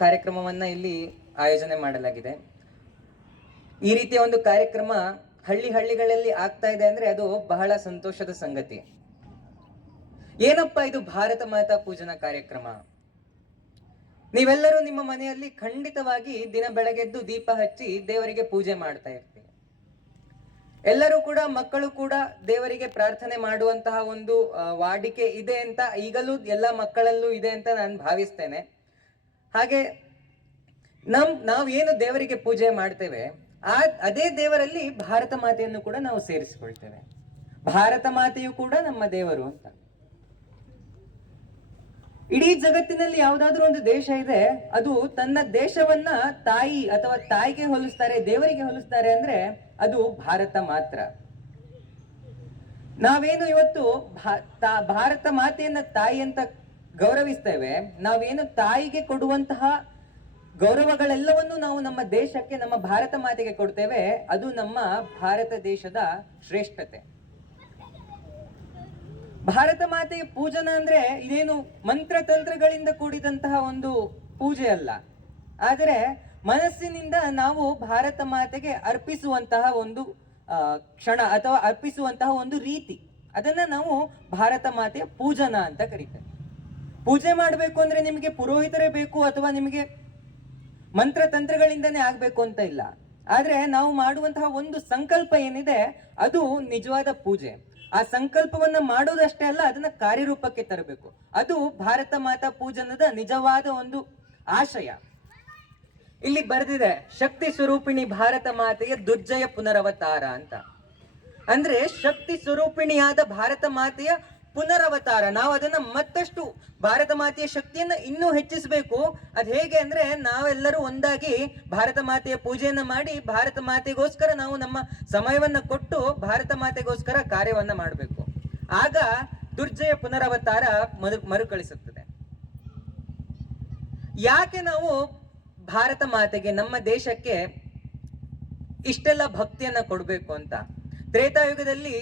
ಕಾರ್ಯಕ್ರಮವನ್ನ ಇಲ್ಲಿ ಆಯೋಜನೆ ಮಾಡಲಾಗಿದೆ. ಈ ರೀತಿಯ ಒಂದು ಕಾರ್ಯಕ್ರಮ ಹಳ್ಳಿಗಳಲ್ಲಿ ಆಗ್ತಾ ಇದೆ ಅಂದ್ರೆ ಅದು ಬಹಳ ಸಂತೋಷದ ಸಂಗತಿ. ಏನಪ್ಪಾ ಇದು ಭಾರತ ಮಾತಾ ಪೂಜನಾ ಕಾರ್ಯಕ್ರಮ? ನೀವೆಲ್ಲರೂ ನಿಮ್ಮ ಮನೆಯಲ್ಲಿ ಖಂಡಿತವಾಗಿ ದಿನ ಬೆಳಗ್ಗೆದ್ದು ದೀಪ ಹಚ್ಚಿ ದೇವರಿಗೆ ಪೂಜೆ ಮಾಡ್ತಾ ಇರ್ತೀವಿ. ಎಲ್ಲರೂ ಕೂಡ, ಮಕ್ಕಳು ಕೂಡ ದೇವರಿಗೆ ಪ್ರಾರ್ಥನೆ ಮಾಡುವಂತಹ ಒಂದು ವಾಡಿಕೆ ಇದೆ ಅಂತ ಈಗಲೂ ಎಲ್ಲ ಮಕ್ಕಳಲ್ಲೂ ಇದೆ ಅಂತ ನಾನು ಭಾವಿಸ್ತೇನೆ. ಹಾಗೆ ನಾವೇನು ದೇವರಿಗೆ ಪೂಜೆ ಮಾಡ್ತೇವೆ ಅದೇ ದೇವರಲ್ಲಿ ಭಾರತ ಮಾತೆಯನ್ನು ಕೂಡ ನಾವು ಸೇರಿಸಿಕೊಳ್ತೇವೆ. ಭಾರತ ಮಾತೆಯು ಕೂಡ ನಮ್ಮ ದೇವರು ಅಂತ. ಇಡೀ ಜಗತ್ತಿನಲ್ಲಿ ಯಾವುದಾದ್ರೂ ಒಂದು ದೇಶ ಇದೆ, ಅದು ತನ್ನ ದೇಶವನ್ನ ತಾಯಿ ಅಥವಾ ತಾಯಿಗೆ ಹೋಲಿಸ್ತಾರೆ, ದೇವರಿಗೆ ಹೋಲಿಸ್ತಾರೆ ಅಂದ್ರೆ ಅದು ಭಾರತ ಮಾತ್ರ. ನಾವೇನು ಇವತ್ತು ಭಾರತ ಮಾತೆಯನ್ನ ತಾಯಿ ಅಂತ ಗೌರವಿಸ್ತೇವೆ, ನಾವೇನು ತಾಯಿಗೆ ಕೊಡುವಂತಹ ಗೌರವಗಳೆಲ್ಲವನ್ನು ನಾವು ನಮ್ಮ ದೇಶಕ್ಕೆ, ನಮ್ಮ ಭಾರತ ಮಾತೆಗೆ ಕೊಡ್ತೇವೆ. ಅದು ನಮ್ಮ ಭಾರತ ದೇಶದ ಶ್ರೇಷ್ಠತೆ. ಭಾರತ ಮಾತೆಯ ಪೂಜನ ಅಂದ್ರೆ ಇದೇನು ಮಂತ್ರ ತಂತ್ರಗಳಿಂದ ಕೂಡಿದಂತಹ ಒಂದು ಪೂಜೆ ಅಲ್ಲ, ಆದರೆ ಮನಸ್ಸಿನಿಂದ ನಾವು ಭಾರತ ಮಾತೆಗೆ ಅರ್ಪಿಸುವಂತಹ ಒಂದು ಕ್ಷಣ ಅಥವಾ ಅರ್ಪಿಸುವಂತಹ ಒಂದು ರೀತಿ, ಅದನ್ನ ನಾವು ಭಾರತ ಮಾತೆಯ ಪೂಜನ ಅಂತ ಕರೀತೇವೆ. ಪೂಜೆ ಮಾಡಬೇಕು ಅಂದ್ರೆ ನಿಮಗೆ ಪುರೋಹಿತರೇ ಬೇಕು ಅಥವಾ ನಿಮಗೆ ಮಂತ್ರ ತಂತ್ರಗಳಿಂದನೇ ಆಗ್ಬೇಕು ಅಂತ ಇಲ್ಲ. ಆದ್ರೆ ನಾವು ಮಾಡುವಂತಹ ಒಂದು ಸಂಕಲ್ಪ ಏನಿದೆ ಅದು ನಿಜವಾದ ಪೂಜೆ. ಆ ಸಂಕಲ್ಪವನ್ನ ಮಾಡೋದಷ್ಟೇ ಅಲ್ಲ, ಅದನ್ನ ಕಾರ್ಯರೂಪಕ್ಕೆ ತರಬೇಕು. ಅದು ಭಾರತ ಮಾತಾ ಪೂಜನದ ನಿಜವಾದ ಒಂದು ಆಶಯ. ಇಲ್ಲಿ ಬರೆದಿದೆ, ಶಕ್ತಿ ಸ್ವರೂಪಿಣಿ ಭಾರತ ಮಾತೆಯ ದುರ್ಜಯ ಪುನರವತಾರ ಅಂತ. ಅಂದ್ರೆ ಶಕ್ತಿ ಸ್ವರೂಪಿಣಿಯಾದ ಭಾರತ ಮಾತೆಯ ಪುನರವತಾರ. ನಾವು ಅದನ್ನ ಮತ್ತಷ್ಟು ಭಾರತ ಮಾತೆಯ ಶಕ್ತಿಯನ್ನ ಇನ್ನೂ ಹೆಚ್ಚಿಸಬೇಕು. ಅದ್ ಹೇಗೆ ಅಂದ್ರೆ ನಾವೆಲ್ಲರೂ ಒಂದಾಗಿ ಭಾರತ ಮಾತೆಯ ಪೂಜೆಯನ್ನ ಮಾಡಿ ಭಾರತ ಮಾತೆಗೋಸ್ಕರ ನಾವು ನಮ್ಮ ಸಮಯವನ್ನ ಕೊಟ್ಟು ಭಾರತ ಮಾತೆಗೋಸ್ಕರ ಕಾರ್ಯವನ್ನ ಮಾಡಬೇಕು. ಆಗ ದುರ್ಜಯ ಪುನರವತಾರ ಮರುಕಳಿಸುತ್ತದೆ. ಯಾಕೆ ನಾವು ಭಾರತ ಮಾತೆಗೆ, ನಮ್ಮ ದೇಶಕ್ಕೆ ಇಷ್ಟೆಲ್ಲ ಭಕ್ತಿಯನ್ನ ಕೊಡ್ಬೇಕು ಅಂತ? ತ್ರೇತಾಯುಗದಲ್ಲಿ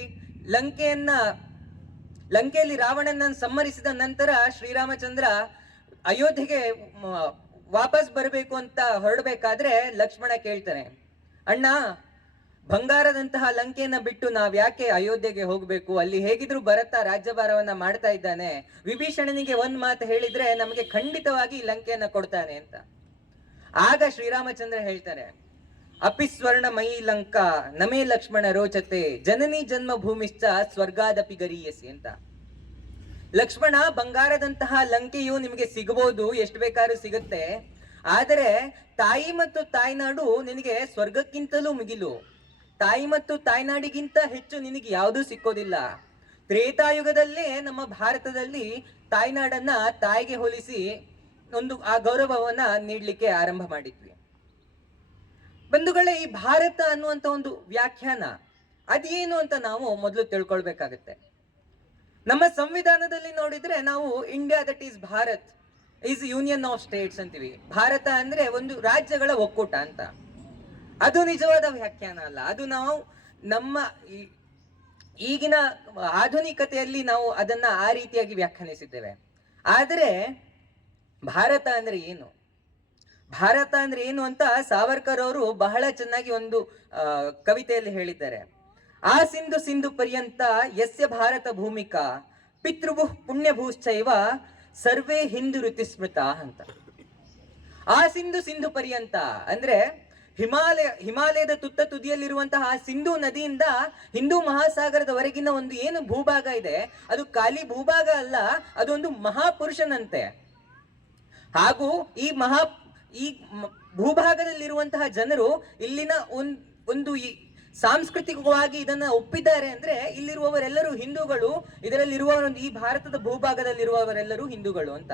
ಲಂಕೆಯಲ್ಲಿ ರಾವಣನನ್ನು ಸಂಹರಿಸಿದ ನಂತರ ಶ್ರೀರಾಮಚಂದ್ರ ಅಯೋಧ್ಯೆಗೆ ವಾಪಸ್ ಬರಬೇಕು ಅಂತ ಹೊರಡಬೇಕಾದ್ರೆ ಲಕ್ಷ್ಮಣ ಕೇಳ್ತಾನೆ, ಅಣ್ಣ, ಬಂಗಾರದಂತಹ ಲಂಕೆಯನ್ನ ಬಿಟ್ಟು ನಾವ್ ಯಾಕೆ ಅಯೋಧ್ಯೆಗೆ ಹೋಗ್ಬೇಕು? ಅಲ್ಲಿ ಹೇಗಿದ್ರು ಭರತ ರಾಜ್ಯಭಾರವನ್ನ ಮಾಡ್ತಾ ಇದ್ದಾನೆ. ವಿಭೀಷಣನಿಗೆ ಒಂದ್ ಮಾತು ಹೇಳಿದ್ರೆ ನಮಗೆ ಖಂಡಿತವಾಗಿ ಲಂಕೆಯನ್ನ ಕೊಡ್ತಾನೆ ಅಂತ. ಆಗ ಶ್ರೀರಾಮಚಂದ್ರ ಹೇಳ್ತಾರೆ, ಅಪಿಸ್ವರ್ಣ ಮಯಿ ಲಂಕಾ ನಮೇ ಲಕ್ಷ್ಮಣ ರೋಚತೆ ಜನನಿ ಜನ್ಮ ಭೂಮಿಶ್ಚ ಸ್ವರ್ಗಾದಪಿ ಗರೀಯಸಿ ಅಂತ. ಲಕ್ಷ್ಮಣ, ಬಂಗಾರದಂತಹ ಲಂಕೆಯು ನಿಮಗೆ ಸಿಗಬಹುದು, ಎಷ್ಟು ಬೇಕಾದ್ರೂ ಸಿಗುತ್ತೆ. ಆದರೆ ತಾಯಿ ಮತ್ತು ತಾಯ್ನಾಡು ನಿನಗೆ ಸ್ವರ್ಗಕ್ಕಿಂತಲೂ ಮಿಗಿಲು. ತಾಯಿ ಮತ್ತು ತಾಯ್ನಾಡಿಗಿಂತ ಹೆಚ್ಚು ನಿನಗೆ ಯಾವುದೂ ಸಿಕ್ಕೋದಿಲ್ಲ. ತ್ರೇತಾಯುಗದಲ್ಲೇ ನಮ್ಮ ಭಾರತದಲ್ಲಿ ತಾಯ್ನಾಡನ್ನ ತಾಯಿಗೆ ಹೋಲಿಸಿ ಆ ಗೌರವವನ್ನ ನೀಡ್ಲಿಕ್ಕೆ ಆರಂಭ ಮಾಡಿದ್ವಿ. ಬಂಧುಗಳೇ, ಈ ಭಾರತ ಅನ್ನುವಂತ ಒಂದು ವ್ಯಾಖ್ಯಾನ ಅದೇನು ಅಂತ ನಾವು ಮೊದಲು ತಿಳ್ಕೊಳ್ಬೇಕಾಗತ್ತೆ. ನಮ್ಮ ಸಂವಿಧಾನದಲ್ಲಿ ನೋಡಿದ್ರೆ ನಾವು India that is Bharat is union of States ಅಂತೀವಿ. ಭಾರತ ಅಂದ್ರೆ ಒಂದು ರಾಜ್ಯಗಳ ಒಕ್ಕೂಟ ಅಂತ. ಅದು ನಿಜವಾದ ವ್ಯಾಖ್ಯಾನ ಅಲ್ಲ. ಅದು ನಾವು ನಮ್ಮ ಈಗಿನ ಆಧುನಿಕತೆಯಲ್ಲಿ ನಾವು ಅದನ್ನ ಆ ರೀತಿಯಾಗಿ ವ್ಯಾಖ್ಯಾನಿಸಿದ್ದೇವೆ. ಆದರೆ ಭಾರತ ಅಂದ್ರೆ ಏನು, ಭಾರತ ಅಂದ್ರೆ ಏನು ಅಂತ ಸಾವರ್ಕರ್ ಅವರು ಬಹಳ ಚೆನ್ನಾಗಿ ಒಂದು ಕವಿತೆಯಲ್ಲಿ ಹೇಳಿದ್ದಾರೆ. ಆ ಸಿಂಧು ಸಿಂಧು ಪರ್ಯಂತ ಯಸ್ಯ ಭಾರತ ಭೂಮಿಕಾ ಪಿತೃಭು ಪುಣ್ಯಭೂಶ್ಚೈವ ಸರ್ವೇ ಹಿಂದೂ ಋತಿ ಸ್ಮೃತ ಅಂತ. ಆ ಸಿಂಧು ಸಿಂಧು ಪರ್ಯಂತ ಅಂದ್ರೆ ಹಿಮಾಲಯದ ತುತ್ತ ತುದಿಯಲ್ಲಿರುವಂತಹ ಆ ಸಿಂಧು ನದಿಯಿಂದ ಹಿಂದೂ ಮಹಾಸಾಗರದವರೆಗಿನ ಒಂದು ಏನು ಭೂಭಾಗ ಇದೆ, ಅದು ಖಾಲಿ ಭೂಭಾಗ ಅಲ್ಲ, ಅದೊಂದು ಮಹಾಪುರುಷನಂತೆ. ಹಾಗೂ ಈ ಭೂಭಾಗದಲ್ಲಿರುವಂತಹ ಜನರು ಇಲ್ಲಿನ ಒಂದು ಸಾಂಸ್ಕೃತಿಕವಾಗಿ ಇದನ್ನ ಒಪ್ಪಿದ್ದಾರೆ ಅಂದ್ರೆ ಇಲ್ಲಿರುವವರೆಲ್ಲರೂ ಹಿಂದೂಗಳು, ಈ ಭಾರತದ ಭೂಭಾಗದಲ್ಲಿರುವವರೆಲ್ಲರೂ ಹಿಂದೂಗಳು ಅಂತ.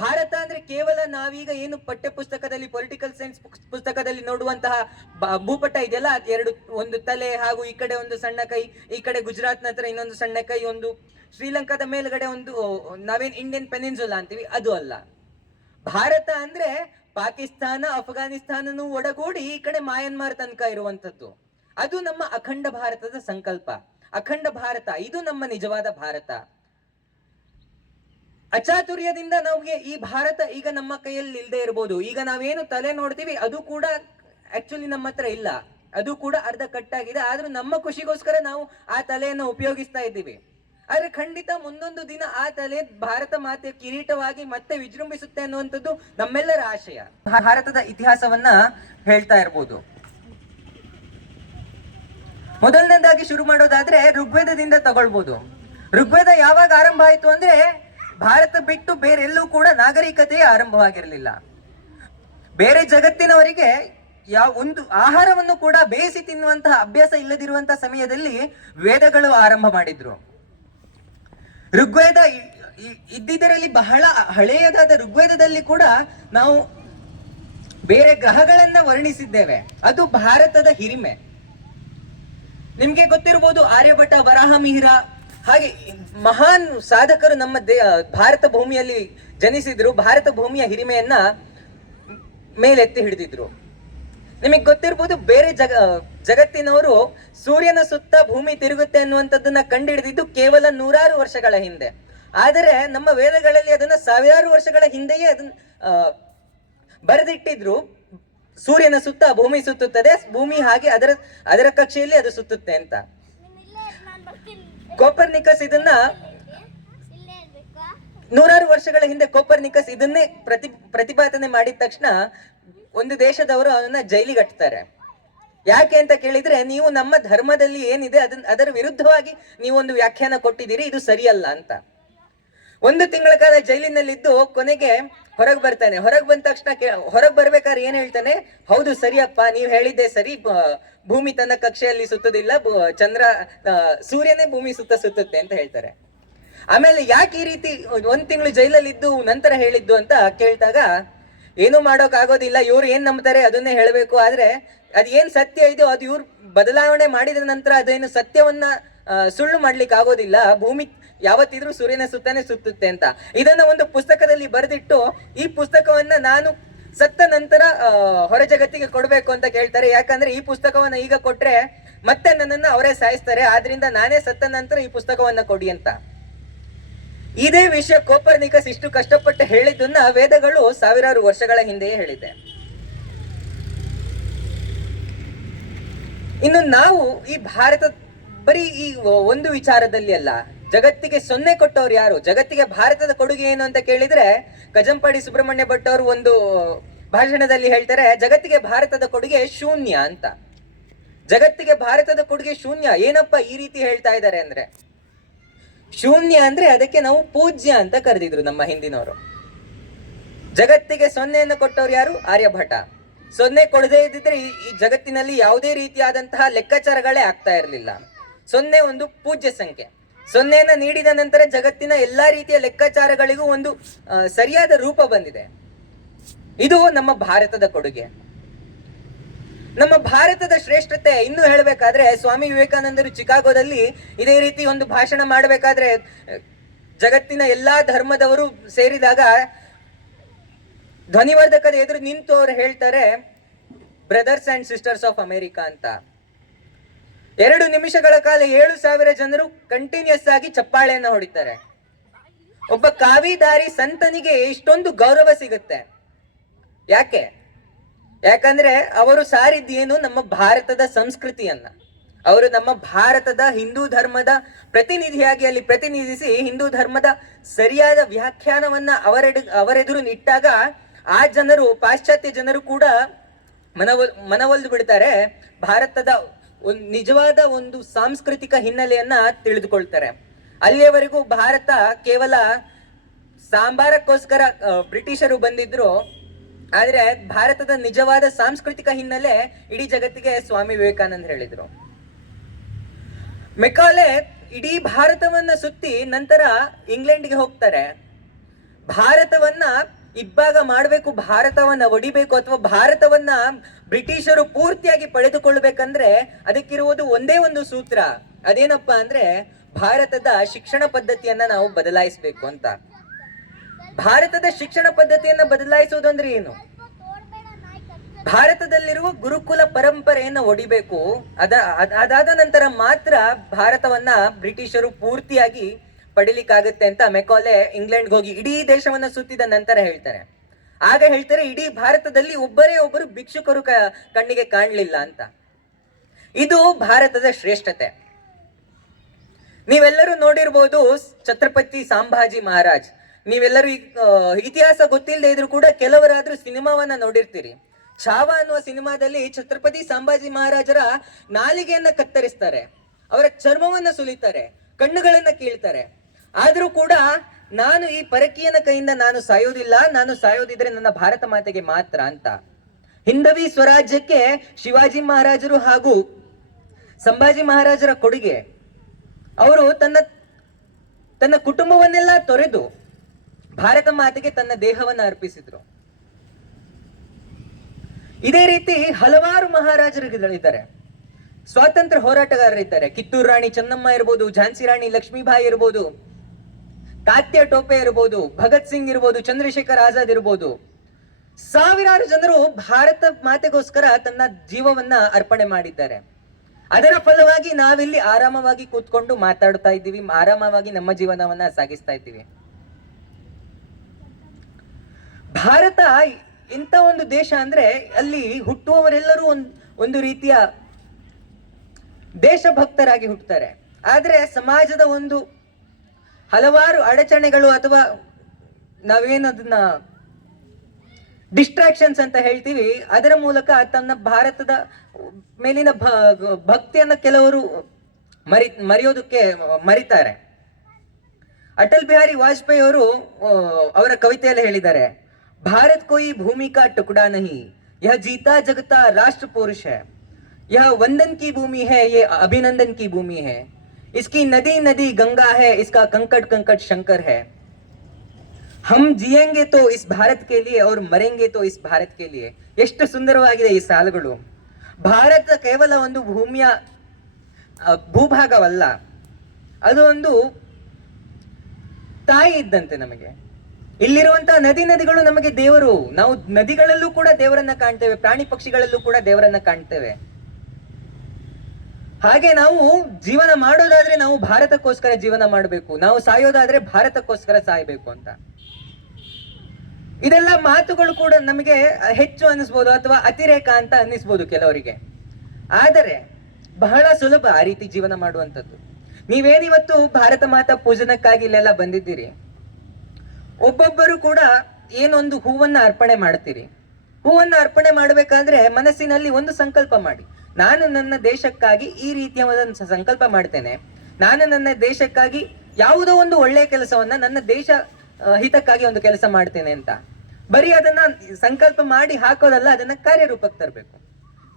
ಭಾರತ ಅಂದ್ರೆ ಕೇವಲ ನಾವೀಗ ಏನು ಪಠ್ಯ ಪುಸ್ತಕದಲ್ಲಿ, ಪೊಲಿಟಿಕಲ್ ಸೈನ್ಸ್ ಪುಸ್ತಕದಲ್ಲಿ ನೋಡುವಂತಹ ಭೂಪಟ ಇದೆಯಲ್ಲ, ಒಂದು ತಲೆ ಹಾಗೂ ಈ ಕಡೆ ಒಂದು ಸಣ್ಣ ಕೈ, ಈ ಕಡೆ ಗುಜರಾತ್ ನಂತರ ಇನ್ನೊಂದು ಸಣ್ಣ ಕೈ, ಒಂದು ಶ್ರೀಲಂಕಾದ ಮೇಲ್ಗಡೆ ಒಂದು ನಾವೇನ್ ಇಂಡಿಯನ್ ಪೆನಿನ್ಸುಲಾ ಅಂತೀವಿ, ಅದು ಅಲ್ಲ. ಭಾರತ ಅಂದ್ರೆ ಪಾಕಿಸ್ತಾನ, ಅಫ್ಘಾನಿಸ್ತಾನನು ಒಡಗೂಡಿ ಈ ಕಡೆ ಮಯನ್ಮಾರ್ ತನಕ ಇರುವಂತದ್ದು. ಅದು ನಮ್ಮ ಅಖಂಡ ಭಾರತದ ಸಂಕಲ್ಪ. ಅಖಂಡ ಭಾರತ, ಇದು ನಮ್ಮ ನಿಜವಾದ ಭಾರತ. ಅಚಾತುರ್ಯದಿಂದ ನಮಗೆ ಈ ಭಾರತ ಈಗ ನಮ್ಮ ಕೈಯಲ್ಲಿ ಇಲ್ಲದೆ ಇರಬಹುದು. ಈಗ ನಾವೇನು ತಲೆ ನೋಡ್ತೀವಿ ಅದು ಕೂಡ ಆಕ್ಚುಲಿ ನಮ್ಮ ಹತ್ರ ಇಲ್ಲ, ಅದು ಕೂಡ ಅರ್ಧ ಕಟ್ಟಾಗಿದೆ. ಆದ್ರೂ ನಮ್ಮ ಖುಷಿಗೋಸ್ಕರ ನಾವು ಆ ತಲೆಯನ್ನು ಉಪಯೋಗಿಸ್ತಾ ಇದ್ದೀವಿ. ಆದ್ರೆ ಖಂಡಿತ ಮುಂದೊಂದು ದಿನ ಆ ತಲೆ ಭಾರತ ಮಾತೆ ಕಿರೀಟವಾಗಿ ಮತ್ತೆ ವಿಜೃಂಭಿಸುತ್ತೆ ಅನ್ನುವಂಥದ್ದು ನಮ್ಮೆಲ್ಲರ ಆಶಯ. ಭಾರತದ ಇತಿಹಾಸವನ್ನ ಹೇಳ್ತಾ ಇರ್ಬೋದು. ಮೊದಲನೇದಾಗಿ ಶುರು ಮಾಡೋದಾದ್ರೆ ಋಗ್ವೇದದಿಂದ ತಗೊಳ್ಬಹುದು. ಋಗ್ವೇದ ಯಾವಾಗ ಆರಂಭ ಆಯ್ತು ಅಂದ್ರೆ ಭಾರತ ಬಿಟ್ಟು ಬೇರೆಲ್ಲೂ ಕೂಡ ನಾಗರಿಕತೆ ಆರಂಭವಾಗಿರಲಿಲ್ಲ. ಬೇರೆ ಜಗತ್ತಿನವರಿಗೆ ಒಂದು ಆಹಾರವನ್ನು ಕೂಡ ಬೇಯಿಸಿ ತಿನ್ನುವಂತಹ ಅಭ್ಯಾಸ ಇಲ್ಲದಿರುವಂತಹ ಸಮಯದಲ್ಲಿ ವೇದಗಳು ಆರಂಭ ಮಾಡಿದ್ರು. ಋಗ್ವೇದ ಇದ್ದಿದ್ದರಲ್ಲಿ ಬಹಳ ಹಳೆಯದಾದ ಋಗ್ವೇದದಲ್ಲಿ ಕೂಡ ನಾವು ಬೇರೆ ಗ್ರಹಗಳನ್ನ ವರ್ಣಿಸಿದ್ದೇವೆ. ಅದು ಭಾರತದ ಹಿರಿಮೆ. ನಿಮ್ಗೆ ಗೊತ್ತಿರಬಹುದು, ಆರ್ಯಭಟ, ವರಾಹ ಮಿಹಿರ, ಹಾಗೆ ಮಹಾನ್ ಸಾಧಕರು ನಮ್ಮ ಭಾರತ ಭೂಮಿಯಲ್ಲಿ ಜನಿಸಿದ್ರು. ಭಾರತ ಭೂಮಿಯ ಹಿರಿಮೆಯನ್ನ ಮೇಲೆತ್ತಿ ಹಿಡಿದಿದ್ರು. ನಿಮಗೆ ಗೊತ್ತಿರ್ಬೋದು, ಬೇರೆ ಜಗತ್ತಿನವರು ಸೂರ್ಯನ ಸುತ್ತ ಭೂಮಿ ತಿರುಗುತ್ತೆ ಅನ್ನುವಂಥದ್ದನ್ನ ಕಂಡುಹಿಡಿದಿದ್ದು ಕೇವಲ 100 ವರ್ಷಗಳ ಹಿಂದೆ. ಆದರೆ ನಮ್ಮ ವೇದಗಳಲ್ಲಿ ಅದನ್ನ 1000 ವರ್ಷಗಳ ಹಿಂದೆಯೇ ಅದನ್ನ ಬರೆದಿಟ್ಟಿದ್ರು. ಸೂರ್ಯನ ಸುತ್ತ ಭೂಮಿ ಸುತ್ತುತ್ತದೆ, ಭೂಮಿ ಹಾಗೆ ಅದರ ಕಕ್ಷೆಯಲ್ಲಿ ಅದು ಸುತ್ತುತ್ತೆ ಅಂತ. ಕೋಪರ್ನಿಕಸ್ ಇದನ್ನ 100 ವರ್ಷಗಳ ಹಿಂದೆ ಕೋಪರ್ನಿಕಸ್ ಇದನ್ನೇ ಪ್ರತಿಪಾದನೆ ಮಾಡಿದ ತಕ್ಷಣ ಒಂದು ದೇಶದವರು ಅವನ್ನ ಜೈಲಿಗೆ ಹಟ್ತಾರೆ. ಯಾಕೆ ಅಂತ ಕೇಳಿದ್ರೆ, ನೀವು ನಮ್ಮ ಧರ್ಮದಲ್ಲಿ ಏನಿದೆ ಅದರ ವಿರುದ್ಧವಾಗಿ ನೀವು ಒಂದು ವ್ಯಾಖ್ಯಾನ ಕೊಟ್ಟಿದ್ದೀರಿ, ಇದು ಸರಿಯಲ್ಲ ಅಂತ. 1 ತಿಂಗಳ ಕಾಲ ಜೈಲಿನಲ್ಲಿದ್ದು ಕೊನೆಗೆ ಹೊರಗೆ ಬರ್ತಾನೆ. ಹೊರಗೆ ಬಂದ ತಕ್ಷಣ ಹೊರಗೆ ಬರ್ಬೇಕಾದ್ರೆ ಏನ್ ಹೇಳ್ತಾನೆ, ಹೌದು ಸರಿಯಪ್ಪ, ನೀವು ಹೇಳಿದ್ದೆ ಸರಿ, ಭೂಮಿ ತನ್ನ ಕಕ್ಷೆಯಲ್ಲಿ ಸುತ್ತುದಿಲ್ಲ, ಸೂರ್ಯನೇ ಭೂಮಿ ಸುತ್ತುತ್ತೆ ಅಂತ ಹೇಳ್ತಾರೆ. ಆಮೇಲೆ ಯಾಕೆ ಈ ರೀತಿ 1 ತಿಂಗಳು ಜೈಲಲ್ಲಿದ್ದು ನಂತರ ಹೇಳಿದ್ದು ಅಂತ ಕೇಳಿದಾಗ, ಏನು ಮಾಡೋಕ್ ಆಗೋದಿಲ್ಲ, ಇವ್ರು ಏನ್ ನಂಬ್ತಾರೆ ಅದನ್ನೇ ಹೇಳಬೇಕು, ಆದ್ರೆ ಅದೇನ್ ಸತ್ಯ ಇದೆಯೋ ಅದು ಇವ್ರು ಬದಲಾವಣೆ ಮಾಡಿದ ನಂತರ ಅದೇನು ಸತ್ಯವನ್ನ ಸುಳ್ಳು ಮಾಡ್ಲಿಕ್ಕೆ ಆಗೋದಿಲ್ಲ, ಭೂಮಿ ಯಾವತ್ತಿದ್ರೂ ಸೂರ್ಯನ ಸುತ್ತಾನೆ ಸುತ್ತುತ್ತೆ ಅಂತ. ಇದನ್ನ ಒಂದು ಪುಸ್ತಕದಲ್ಲಿ ಬರೆದಿಟ್ಟು, ಈ ಪುಸ್ತಕವನ್ನ ನಾನು ಸತ್ತ ನಂತರ ಹೊರ ಜಗತ್ತಿಗೆ ಕೊಡ್ಬೇಕು ಅಂತ ಕೇಳ್ತಾರೆ. ಯಾಕಂದ್ರೆ ಈ ಪುಸ್ತಕವನ್ನ ಈಗ ಕೊಟ್ರೆ ಮತ್ತೆ ನನ್ನನ್ನ ಅವರೇ ಸಾಯಿಸ್ತಾರೆ, ಆದ್ರಿಂದ ನಾನೇ ಸತ್ತ ನಂತರ ಈ ಪುಸ್ತಕವನ್ನ ಕೊಡಿ ಅಂತ. ಇದೇ ವಿಷಯ ಕೋಪರ್ನಿಕಸ್ ಇಷ್ಟು ಕಷ್ಟಪಟ್ಟು ಹೇಳಿದ್ದನ್ನ ವೇದಗಳು 1000 ವರ್ಷಗಳ ಹಿಂದೆಯೇ ಹೇಳಿದೆ. ಇನ್ನು ನಾವು ಈ ಭಾರತ ಬರೀ ಈ ಒಂದು ವಿಚಾರದಲ್ಲಿ ಅಲ್ಲ, ಜಗತ್ತಿಗೆ 0 ಕೊಟ್ಟವ್ರು ಯಾರು, ಜಗತ್ತಿಗೆ ಭಾರತದ ಕೊಡುಗೆ ಏನು ಅಂತ ಕೇಳಿದ್ರೆ, ಕಜಂಪಾಡಿ ಸುಬ್ರಹ್ಮಣ್ಯ ಭಟ್ ಅವರು ಒಂದು ಭಾಷಣದಲ್ಲಿ ಹೇಳ್ತಾರೆ, ಜಗತ್ತಿಗೆ ಭಾರತದ ಕೊಡುಗೆ ಶೂನ್ಯ ಅಂತ. ಜಗತ್ತಿಗೆ ಭಾರತದ ಕೊಡುಗೆ ಶೂನ್ಯ. ಏನಪ್ಪ ಈ ರೀತಿ ಹೇಳ್ತಾ ಇದ್ದಾರೆ ಅಂದ್ರೆ, ಶೂನ್ಯ ಅಂದ್ರೆ ಅದಕ್ಕೆ ನಾವು ಪೂಜ್ಯ ಅಂತ ಕರೆದಿದ್ರು ನಮ್ಮ ಹಿಂದಿನವರು. ಜಗತ್ತಿಗೆ 0 ಕೊಟ್ಟವ್ರು ಯಾರು, ಆರ್ಯಭಟ. 0 ಕೊಡದೇ ಇದ್ದಿದ್ರೆ ಈ ಜಗತ್ತಿನಲ್ಲಿ ಯಾವುದೇ ರೀತಿಯಾದಂತಹ ಲೆಕ್ಕಾಚಾರಗಳೇ ಆಗ್ತಾ ಇರಲಿಲ್ಲ. 0 ಒಂದು ಪೂಜ್ಯ ಸಂಖ್ಯೆ. 0 ನೀಡಿದ ನಂತರ ಜಗತ್ತಿನ ಎಲ್ಲಾ ರೀತಿಯ ಲೆಕ್ಕಾಚಾರಗಳಿಗೂ ಒಂದು ಸರಿಯಾದ ರೂಪ ಬಂದಿದೆ. ಇದು ನಮ್ಮ ಭಾರತದ ಕೊಡುಗೆ. ನಮ್ಮ ಭಾರತದ ಶ್ರೇಷ್ಠತೆ ಇನ್ನು ಹೇಳಬೇಕಾದ್ರೆ, ಸ್ವಾಮಿ ವಿವೇಕಾನಂದರು ಚಿಕಾಗೋದಲ್ಲಿ ಇದೇ ರೀತಿ ಒಂದು ಭಾಷಣ ಮಾಡಬೇಕಾದ್ರೆ ಜಗತ್ತಿನ ಎಲ್ಲಾ ಧರ್ಮದವರು ಸೇರಿದಾಗ ಧ್ವನಿವರ್ಧಕದ ಎದುರು ನಿಂತು ಅವ್ರು ಹೇಳ್ತಾರೆ, brothers and sisters of America ಅಂತ. 2 ನಿಮಿಷಗಳ ಕಾಲ 7000 ಜನರು ಕಂಟಿನ್ಯೂಸ್ ಆಗಿ ಚಪ್ಪಾಳೆಯನ್ನ ಹೊಡಿತಾರೆ. ಒಬ್ಬ ಕಾವಿದಾರಿ ಸಂತನಿಗೆ ಇಷ್ಟೊಂದು ಗೌರವ ಸಿಗುತ್ತೆ. ಯಾಕಂದ್ರೆ ಅವರು ಸಾರಿದ್ದೇನು, ನಮ್ಮ ಭಾರತದ ಸಂಸ್ಕೃತಿಯನ್ನ. ಅವರು ನಮ್ಮ ಭಾರತದ ಹಿಂದೂ ಧರ್ಮದ ಪ್ರತಿನಿಧಿಯಾಗಿ ಅಲ್ಲಿ ಪ್ರತಿನಿಧಿಸಿ ಹಿಂದೂ ಧರ್ಮದ ಸರಿಯಾದ ವ್ಯಾಖ್ಯಾನವನ್ನ ಅವರೆದುರು ನಿಟ್ಟಾಗ ಆ ಜನರು, ಪಾಶ್ಚಾತ್ಯ ಜನರು ಕೂಡ ಮನವೊಲ್ದು ಬಿಡ್ತಾರೆ. ಭಾರತದ ನಿಜವಾದ ಒಂದು ಸಾಂಸ್ಕೃತಿಕ ಹಿನ್ನೆಲೆಯನ್ನ ತಿಳಿದುಕೊಳ್ತಾರೆ. ಅಲ್ಲಿಯವರೆಗೂ ಭಾರತ ಕೇವಲ ಸಾಂಬಾರಕ್ಕೋಸ್ಕರ ಬ್ರಿಟಿಷರು ಬಂದಿದ್ರು, ಆದ್ರೆ ಭಾರತದ ನಿಜವಾದ ಸಾಂಸ್ಕೃತಿಕ ಹಿನ್ನೆಲೆ ಇಡೀ ಜಗತ್ತಿಗೆ ಸ್ವಾಮಿ ವಿವೇಕಾನಂದ ಹೇಳಿದ್ರು. ಮೆಕಾಲೆ ಇಡೀ ಭಾರತವನ್ನ ಸುತ್ತಿ ನಂತರ ಇಂಗ್ಲೆಂಡ್ಗೆ ಹೋಗ್ತಾರೆ. ಭಾರತವನ್ನ ಇಬ್ಬಾಗ ಮಾಡಬೇಕು, ಭಾರತವನ್ನ ಒಡಿಬೇಕು, ಅಥವಾ ಭಾರತವನ್ನ ಬ್ರಿಟಿಷರು ಪೂರ್ತಿಯಾಗಿ ಪಡೆದುಕೊಳ್ಬೇಕಂದ್ರೆ ಅದಕ್ಕಿರುವುದು ಒಂದೇ ಒಂದು ಸೂತ್ರ. ಅದೇನಪ್ಪಾ ಅಂದ್ರೆ, ಭಾರತದ ಶಿಕ್ಷಣ ಪದ್ಧತಿಯನ್ನ ನಾವು ಬದಲಾಯಿಸಬೇಕು ಅಂತ. ಭಾರತದ ಶಿಕ್ಷಣ ಪದ್ಧತಿಯನ್ನ ಬದಲಾಯಿಸುವುದು ಅಂದ್ರೆ ಏನು? ಭಾರತದಲ್ಲಿರುವ ಗುರುಕುಲ ಪರಂಪರೆಯನ್ನ ಒಡಿಬೇಕು. ಅದಾದ ನಂತರ ಮಾತ್ರ ಭಾರತವನ್ನ ಬ್ರಿಟಿಷರು ಪೂರ್ತಿಯಾಗಿ ಪಡಿಲಿಕ್ಕಾಗುತ್ತೆ ಅಂತ ಮೆಕಾಲೆ ಇಂಗ್ಲೆಂಡ್ಗೆ ಹೋಗಿ ಇಡೀ ದೇಶವನ್ನ ಸುತ್ತಿದ ನಂತರ ಹೇಳ್ತಾರೆ. ಆಗ ಹೇಳ್ತಾರೆ ಇಡೀ ಭಾರತದಲ್ಲಿ ಒಬ್ಬರೇ ಒಬ್ಬರು ಭಿಕ್ಷುಕರು ಕಣ್ಣಿಗೆ ಕಾಣಲಿಲ್ಲ ಅಂತ. ಇದು ಭಾರತದ ಶ್ರೇಷ್ಠತೆ. ನೀವೆಲ್ಲರೂ ನೋಡಿರ್ಬೋದು ಛತ್ರಪತಿ ಸಂಭಾಜಿ ಮಹಾರಾಜ್. ನೀವೆಲ್ಲರೂ ಇತಿಹಾಸ ಗೊತ್ತಿಲ್ಲದೆ ಇದ್ರು ಕೂಡ ಕೆಲವರಾದ್ರೂ ಸಿನಿಮಾವನ್ನ ನೋಡಿರ್ತೀರಿ. ಛಾವ ಅನ್ನುವ ಸಿನಿಮಾದಲ್ಲಿ ಛತ್ರಪತಿ ಸಂಭಾಜಿ ಮಹಾರಾಜರ ನಾಲಿಗೆಯನ್ನ ಕತ್ತರಿಸ್ತಾರೆ, ಅವರ ಚರ್ಮವನ್ನ ಸುಲಿತಾರೆ, ಕಣ್ಣುಗಳನ್ನ ಕೀಳ್ತಾರೆ. ಆದ್ರೂ ಕೂಡ ನಾನು ಈ ಪರಕೀಯನ ಕೈಯಿಂದ ನಾನು ಸಾಯೋದಿಲ್ಲ, ನಾನು ಸಾಯೋದಿದ್ರೆ ನನ್ನ ಭಾರತ ಮಾತೆಗೆ ಮಾತ್ರ ಅಂತ. ಹಿಂದವಿ ಸ್ವರಾಜ್ಯಕ್ಕೆ ಶಿವಾಜಿ ಮಹಾರಾಜರು ಹಾಗೂ ಸಂಭಾಜಿ ಮಹಾರಾಜರ ಕೊಡುಗೆ. ಅವರು ತನ್ನ ಕುಟುಂಬವನ್ನೆಲ್ಲ ತೊರೆದು ಭಾರತ ಮಾತೆಗೆ ತನ್ನ ದೇಹವನ್ನು ಅರ್ಪಿಸಿದ್ರು. ಇದೇ ರೀತಿ ಹಲವಾರು ಮಹಾರಾಜರುಗಳಿದ್ದಾರೆ, ಸ್ವಾತಂತ್ರ್ಯ ಹೋರಾಟಗಾರರಿದ್ದಾರೆ. ಕಿತ್ತೂರು ರಾಣಿ ಚೆನ್ನಮ್ಮ ಇರ್ಬೋದು, ಝಾನ್ಸಿ ರಾಣಿ ಲಕ್ಷ್ಮೀಬಾಯಿ ಇರ್ಬೋದು, ತಾತ್ಯ ಟೋಪೆ ಇರ್ಬೋದು, ಭಗತ್ ಸಿಂಗ್ ಇರ್ಬೋದು, ಚಂದ್ರಶೇಖರ್ ಆಜಾದ್ ಇರ್ಬೋದು. ಸಾವಿರಾರು ಜನರು ಭಾರತ ಮಾತೆಗೋಸ್ಕರ ತನ್ನ ಜೀವವನ್ನ ಅರ್ಪಣೆ ಮಾಡಿದ್ದಾರೆ. ಅದರ ಫಲವಾಗಿ ನಾವಿಲ್ಲಿ ಆರಾಮವಾಗಿ ಕೂತ್ಕೊಂಡು ಮಾತಾಡ್ತಾ ಇದ್ದೀವಿ, ಆರಾಮವಾಗಿ ನಮ್ಮ ಜೀವನವನ್ನ ಸಾಗಿಸ್ತಾ ಇದ್ದೀವಿ. ಭಾರತ ಇಂಥ ಒಂದು ದೇಶ ಅಂದ್ರೆ ಅಲ್ಲಿ ಹುಟ್ಟುವವರೆಲ್ಲರೂ ಒಂದು ರೀತಿಯ ದೇಶಭಕ್ತರಾಗಿ ಹುಟ್ಟುತ್ತಾರೆ. ಆದ್ರೆ ಸಮಾಜದ ಒಂದು ಹಲವಾರು ಅಡಚಣೆಗಳು ಅಥವಾ ನಾವೇನದನ್ನ ಡಿಸ್ಟ್ರಾಕ್ಷನ್ಸ್ ಅಂತ ಹೇಳ್ತೀವಿ, ಅದರ ಮೂಲಕ ತನ್ನ ಭಾರತದ ಮೇಲಿನ ಭಕ್ತಿಯನ್ನ ಕೆಲವರು ಮರೆಯೋದಕ್ಕೆ ಮರಿತಾರೆ. ಅಟಲ್ ಬಿಹಾರಿ ವಾಜಪೇಯಿ ಅವರು ಅವರ ಕವಿತೆಯಲ್ಲಿ ಹೇಳಿದ್ದಾರೆ, भारत कोई भूमि का टुकड़ा नहीं, यह जीता जगता राष्ट्र पुरुष है, यह वंदन की भूमि है, ये अभिनंदन की भूमि है, इसकी नदी नदी गंगा है, इसका कंकड़ कंकड़ शंकर है, हम जिएंगे तो इस भारत के लिए और मरेंगे तो इस भारत के लिए. ಎಷ್ಟು ಸುಂದರವಾಗಿದೆ ಈ ಸಾಲುಗಳು. ಭಾರತ ಕೇವಲ ಒಂದು ಭೂಮಿಯ ಭೂಭಾಗವಲ್ಲ, ಅದು ಒಂದು ತಾಯಿ ಇದ್ದಂತೆ ನಮಗೆ. ಇಲ್ಲಿರುವಂತಹ ನದಿಗಳು ನಮಗೆ ದೇವರು. ನಾವು ನದಿಗಳಲ್ಲೂ ಕೂಡ ದೇವರನ್ನ ಕಾಣ್ತೇವೆ, ಪ್ರಾಣಿ ಪಕ್ಷಿಗಳಲ್ಲೂ ಕೂಡ ದೇವರನ್ನ ಕಾಣ್ತೇವೆ. ಹಾಗೆ ನಾವು ಜೀವನ ಮಾಡೋದಾದ್ರೆ ನಾವು ಭಾರತಕ್ಕೋಸ್ಕರ ಜೀವನ ಮಾಡಬೇಕು, ನಾವು ಸಾಯೋದಾದ್ರೆ ಭಾರತಕ್ಕೋಸ್ಕರ ಸಾಯಬೇಕು ಅಂತ. ಇದೆಲ್ಲ ಮಾತುಗಳು ಕೂಡ ನಮಗೆ ಹೆಚ್ಚು ಅನಿಸ್ಬೋದು ಅಥವಾ ಅತಿರೇಕ ಅಂತ ಅನ್ನಿಸ್ಬೋದು ಕೆಲವರಿಗೆ. ಆದರೆ ಬಹಳ ಸುಲಭ ಆ ರೀತಿ ಜೀವನ ಮಾಡುವಂಥದ್ದು. ನೀವೇನಿವತ್ತು ಭಾರತ ಮಾತಾ ಪೂಜನಕ್ಕಾಗಿ ಇಲ್ಲೆಲ್ಲ ಬಂದಿದ್ದೀರಿ, ಒಬ್ಬೊಬ್ಬರು ಕೂಡ ಏನೊಂದು ಹೂವನ್ನ ಅರ್ಪಣೆ ಮಾಡ್ತೀರಿ. ಹೂವನ್ನ ಅರ್ಪಣೆ ಮಾಡಬೇಕಾದ್ರೆ ಮನಸ್ಸಿನಲ್ಲಿ ಒಂದು ಸಂಕಲ್ಪ ಮಾಡಿ, ನಾನು ನನ್ನ ದೇಶಕ್ಕಾಗಿ ಈ ರೀತಿಯ ಒಂದು ಸಂಕಲ್ಪ ಮಾಡ್ತೇನೆ, ನಾನು ನನ್ನ ದೇಶಕ್ಕಾಗಿ ಯಾವುದೋ ಒಂದು ಒಳ್ಳೆಯ ಕೆಲಸವನ್ನ ನನ್ನ ದೇಶ ಹಿತಕ್ಕಾಗಿ ಒಂದು ಕೆಲಸ ಮಾಡ್ತೇನೆ ಅಂತ. ಬರೀ ಅದನ್ನ ಸಂಕಲ್ಪ ಮಾಡಿ ಹಾಕೋದಲ್ಲ, ಅದನ್ನ ಕಾರ್ಯರೂಪಕ್ಕೆ ತರಬೇಕು.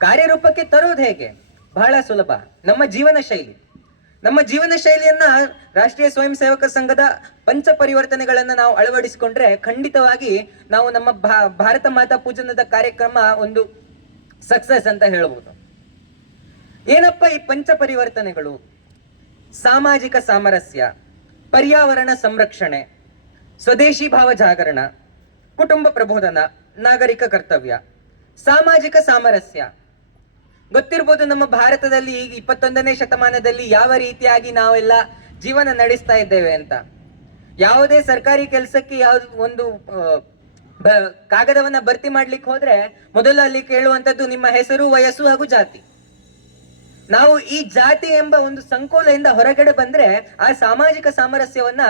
ಕಾರ್ಯರೂಪಕ್ಕೆ ತರೋದು ಹೇಗೆ? ಬಹಳ ಸುಲಭ. ನಮ್ಮ ಜೀವನ ಶೈಲಿ. ನಮ್ಮ ಜೀವನ ಶೈಲಿಯನ್ನ ರಾಷ್ಟ್ರೀಯ ಸ್ವಯಂ ಸೇವಕ ಸಂಘದ ಪಂಚ ಪರಿವರ್ತನೆಗಳನ್ನ ನಾವು ಅಳವಡಿಸಿಕೊಂಡ್ರೆ ಖಂಡಿತವಾಗಿ ನಾವು ನಮ್ಮ ಭಾರತ ಮಾತಾ ಪೂಜನದ ಕಾರ್ಯಕ್ರಮ ಒಂದು ಸಕ್ಸಸ್ ಅಂತ ಹೇಳ್ಬೋದು. ಏನಪ್ಪ ಈ ಪಂಚ ಪರಿವರ್ತನೆಗಳು? ಸಾಮಾಜಿಕ ಸಾಮರಸ್ಯ, ಪರ್ಯಾವರಣ ಸಂರಕ್ಷಣೆ, ಸ್ವದೇಶಿ ಭಾವ ಜಾಗರಣ, ಕುಟುಂಬ ಪ್ರಬೋಧನ, ನಾಗರಿಕ ಕರ್ತವ್ಯ. ಸಾಮಾಜಿಕ ಸಾಮರಸ್ಯ ಗೊತ್ತಿರ್ಬೋದು, ನಮ್ಮ ಭಾರತದಲ್ಲಿ ಈಗ 21ನೇ ಶತಮಾನದಲ್ಲಿ ಯಾವ ರೀತಿಯಾಗಿ ನಾವೆಲ್ಲ ಜೀವನ ನಡೆಸ್ತಾ ಇದ್ದೇವೆ ಅಂತ. ಯಾವುದೇ ಸರ್ಕಾರಿ ಕೆಲಸಕ್ಕೆ ಯಾವ್ದು ಒಂದು ಕಾಗದವನ್ನ ಭರ್ತಿ ಮಾಡ್ಲಿಕ್ಕೆ ಹೋದ್ರೆ ಮೊದಲು ಅಲ್ಲಿ ಕೇಳುವಂತದ್ದು ನಿಮ್ಮ ಹೆಸರು, ವಯಸ್ಸು ಹಾಗೂ ಜಾತಿ. ನಾವು ಈ ಜಾತಿ ಎಂಬ ಒಂದು ಸಂಕೋಲೆಯಿಂದ ಹೊರಗಡೆ ಬಂದ್ರೆ ಆ ಸಾಮಾಜಿಕ ಸಾಮರಸ್ಯವನ್ನ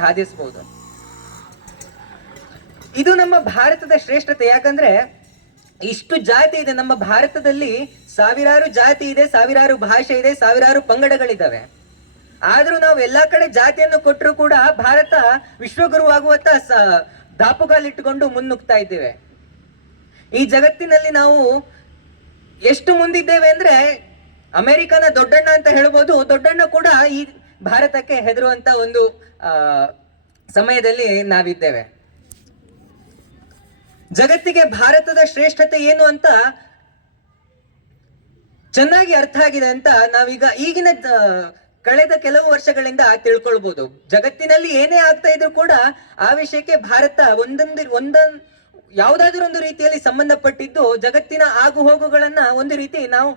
ಸಾಧಿಸಬಹುದು. ಇದು ನಮ್ಮ ಭಾರತದ ಶ್ರೇಷ್ಠತೆ. ಯಾಕಂದ್ರೆ ಇಷ್ಟು ಜಾತಿ ಇದೆ ನಮ್ಮ ಭಾರತದಲ್ಲಿ, ಸಾವಿರಾರು ಜಾತಿ ಇದೆ, ಸಾವಿರಾರು ಭಾಷೆ ಇದೆ, ಸಾವಿರಾರು ಪಂಗಡಗಳಿದ್ದಾವೆ. ಆದ್ರೂ ನಾವು ಎಲ್ಲಾ ಕಡೆ ಜಾತಿಯನ್ನು ಕೊಟ್ಟರು ಕೂಡ ಭಾರತ ವಿಶ್ವಗುರುವಾಗುವತ್ತ ದಾಪುಗಾಲಿಟ್ಟುಕೊಂಡು ಮುನ್ನುಗ್ತಾ ಇದ್ದೇವೆ. ಈ ಜಗತ್ತಿನಲ್ಲಿ ನಾವು ಎಷ್ಟು ಮುಂದಿದ್ದೇವೆ ಅಂದ್ರೆ ಅಮೆರಿಕನ ದೊಡ್ಡಣ್ಣ ಅಂತ ಹೇಳ್ಬೋದು, ದೊಡ್ಡಣ್ಣ ಕೂಡ ಈ ಭಾರತಕ್ಕೆ ಹೆದರುವಂತ ಒಂದು ಸಮಯದಲ್ಲಿ ನಾವಿದ್ದೇವೆ. ಜಗತ್ತಿಗೆ ಭಾರತದ ಶ್ರೇಷ್ಠತೆ ಏನು ಅಂತ ಚೆನ್ನಾಗಿ ಅರ್ಥ ಆಗಿದೆ ಅಂತ ನಾವೀಗ ಈಗಿನ ಕಳೆದ ಕೆಲವು ವರ್ಷಗಳಿಂದ ತಿಳ್ಕೊಳ್ಬಹುದು. ಜಗತ್ತಿನಲ್ಲಿ ಏನೇ ಆಗ್ತಾ ಇದ್ರು ಕೂಡ ಆ ವಿಷಯಕ್ಕೆ ಭಾರತ ಯಾವುದಾದ್ರೂ ಒಂದು ರೀತಿಯಲ್ಲಿ ಸಂಬಂಧಪಟ್ಟಿದ್ದು ಜಗತ್ತಿನ ಆಗು ಹೋಗುಗಳನ್ನ ಒಂದು ರೀತಿ ನಾವು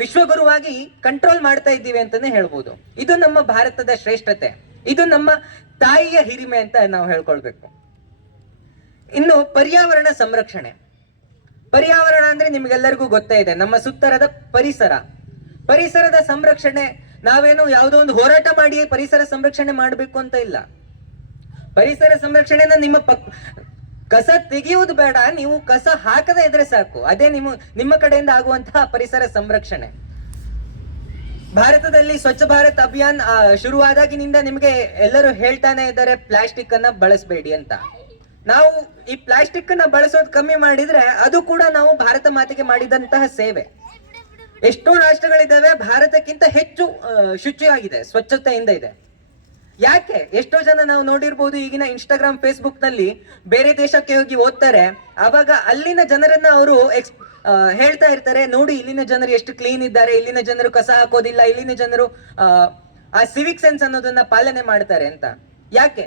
ವಿಶ್ವಗುರುವಾಗಿ ಕಂಟ್ರೋಲ್ ಮಾಡ್ತಾ ಇದ್ದೀವಿ ಅಂತಾನೆ ಹೇಳ್ಬೋದು. ಇದು ನಮ್ಮ ಭಾರತದ ಶ್ರೇಷ್ಠತೆ, ಇದು ನಮ್ಮ ತಾಯಿಯ ಹಿರಿಮೆ ಅಂತ ನಾವು ಹೇಳ್ಕೊಳ್ಬೇಕು. ಇನ್ನು ಪರ್ಯಾವರಣ ಸಂರಕ್ಷಣೆ. ಪರ್ಯಾವರಣ ಅಂದ್ರೆ ನಿಮ್ಗೆಲ್ಲರಿಗೂ ಗೊತ್ತೇ ಇದೆ, ನಮ್ಮ ಸುತ್ತರದ ಪರಿಸರದ ಸಂರಕ್ಷಣೆ. ನಾವೇನು ಯಾವುದೋ ಒಂದು ಹೋರಾಟ ಮಾಡಿ ಪರಿಸರ ಸಂರಕ್ಷಣೆ ಮಾಡಬೇಕು ಅಂತ ಇಲ್ಲ. ಪರಿಸರ ಸಂರಕ್ಷಣೆನ ಕಸ ತೆಗೆಯುವುದು ಬೇಡ, ನೀವು ಕಸ ಹಾಕದೇ ಇದ್ರೆ ಸಾಕು, ಅದೇ ನಿಮ್ಮ ಕಡೆಯಿಂದ ಆಗುವಂತಹ ಪರಿಸರ ಸಂರಕ್ಷಣೆ. ಭಾರತದಲ್ಲಿ ಸ್ವಚ್ಛ ಭಾರತ್ ಅಭಿಯಾನ್ ಶುರುವಾದಾಗಿನಿಂದ ನಿಮಗೆ ಎಲ್ಲರೂ ಹೇಳ್ತಾನೆ ಇದ್ದಾರೆ ಪ್ಲಾಸ್ಟಿಕ್ ಅನ್ನ ಬಳಸಬೇಡಿ ಅಂತ. ನಾವು ಈ ಪ್ಲಾಸ್ಟಿಕ್ ಅನ್ನ ಬಳಸೋದು ಕಮ್ಮಿ ಮಾಡಿದ್ರೆ ಅದು ಕೂಡ ನಾವು ಭಾರತ ಮಾತೆಗೆ ಮಾಡಿದಂತಹ ಸೇವೆ. ಎಷ್ಟೋ ರಾಷ್ಟ್ರಗಳಿದ್ದಾವೆ ಭಾರತಕ್ಕಿಂತ ಹೆಚ್ಚು ಶುಚಿಯಾಗಿದೆ, ಸ್ವಚ್ಛತೆಯಿಂದ ಇದೆ. ಯಾಕೆ? ಎಷ್ಟೋ ಜನ ನಾವು ನೋಡಿರ್ಬೋದು, ಈಗಿನ ಇನ್ಸ್ಟಾಗ್ರಾಮ್ ಫೇಸ್ಬುಕ್ ನಲ್ಲಿ ಬೇರೆ ದೇಶಕ್ಕೆ ಹೋಗಿ ಓದ್ತಾರೆ, ಆವಾಗ ಅಲ್ಲಿನ ಜನರನ್ನ ಅವರು ಹೇಳ್ತಾ ಇರ್ತಾರೆ, ನೋಡಿ ಇಲ್ಲಿನ ಜನರು ಎಷ್ಟು ಕ್ಲೀನ್ ಇದ್ದಾರೆ, ಇಲ್ಲಿನ ಜನರು ಕಸ ಹಾಕೋದಿಲ್ಲ, ಇಲ್ಲಿನ ಜನರು ಆ ಸಿವಿಕ್ ಸೆನ್ಸ್ ಅನ್ನೋದನ್ನ ಪಾಲನೆ ಮಾಡ್ತಾರೆ ಅಂತ. ಯಾಕೆ